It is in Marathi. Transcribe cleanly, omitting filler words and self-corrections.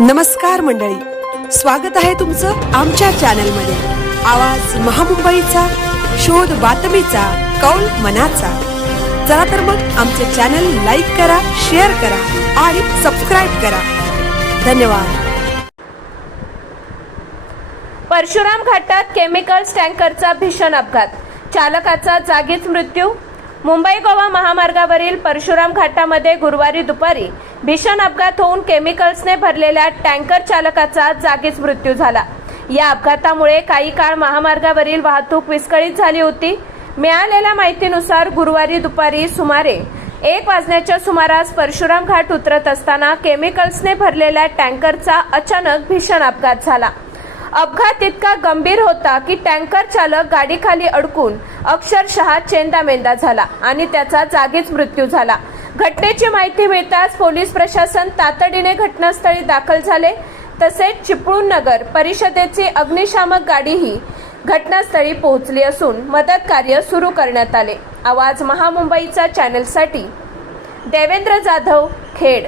नमस्कार मंडळी, स्वागत आहे तुमचं आमच्या चॅनलमध्ये। आवाज महामुंबईचा, शोध बातमीचा, कौल मनाचा। चला तर मग आमचे चॅनल लाईक करा, शेअर करा आणि सबस्क्राइब करा। धन्यवाद। परशुराम घाटात केमिकल्स टँकरचा भीषण अपघात, चालकाचा जागीच मृत्यू। मुंबई गोवा महामार्गावरील परशुराम घाटामध्ये गुरुवारी दुपारी भीषण अपघात होऊन केमिकल्सने भरलेल्या टँकर चालकाचा जागीच मृत्यू झाला। या अपघातामुळे काही काळ महामार्गावरील वाहतूक विस्कळीत झाली होती। मिळालेल्या माहितीनुसार गुरुवारी दुपारी सुमारे 1 वाजण्याच्या सुमारास परशुराम घाट उतरत असताना केमिकल्सने भरलेल्या टँकरचा अचानक भीषण अपघात झाला। अपघात इतका गंभीर होता की टँकर चालक गाडीखाली अडकून अक्षरशः चेंदामेंदा झाला आणि त्याचा जागीच मृत्यू झाला। घटनेची माहिती मिळताच पोलीस प्रशासन तातडीने घटनास्थळी दाखल झाले। तसेच चिपळूण नगर परिषदेची अग्निशामक गाडीही घटनास्थळी पोहोचली असून मदत कार्य सुरू करण्यात आले। आवाज महामुंबईचा चॅनलसाठी देवेंद्र जाधव, खेड।